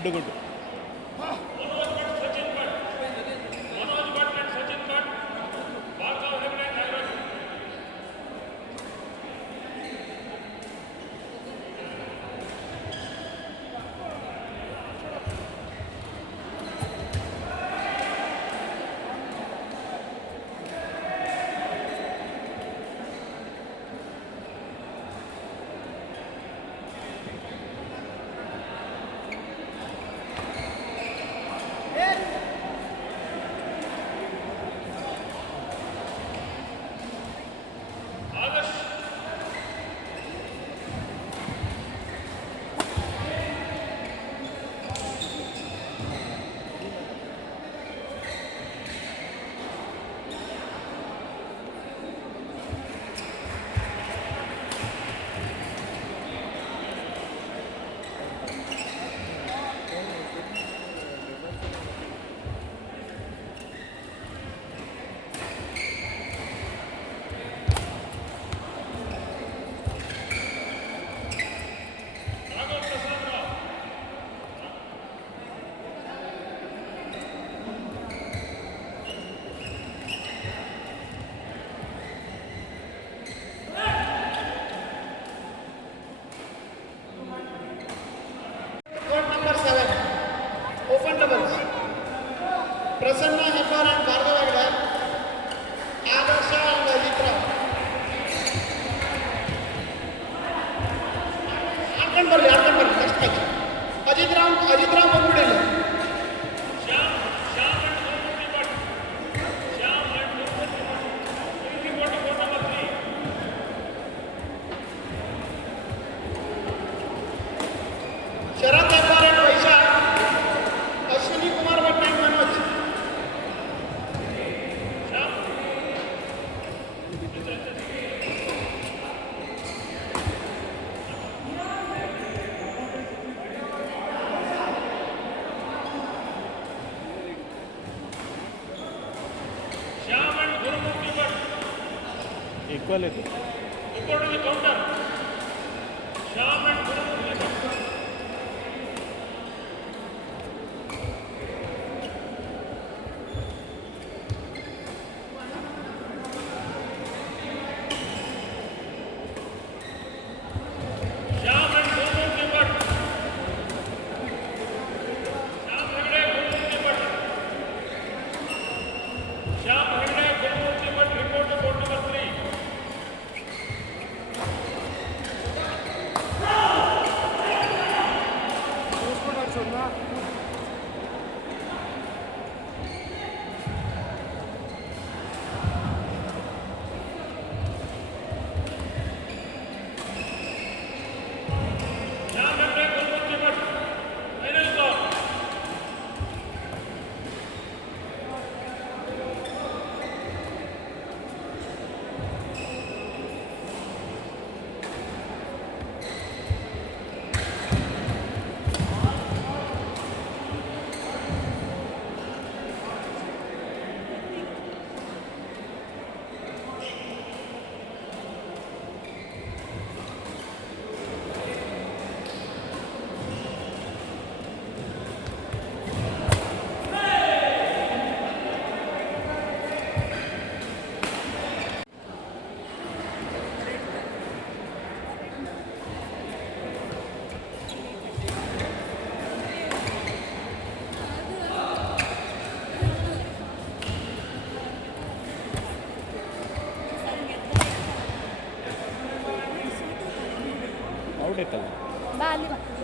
good good open doubles. Prasanna Hebbar and Bhargav Aggar, Adarsha and Ajit Rao. ಆಡ್ಕೊಂಡು ಬರ್ಲಿ ಆಡ್ಕೊಂಡು ಬರ್ಲಿ next match Ajit Ram Ajit Ram తీసుకోలేదు জন্য Vale.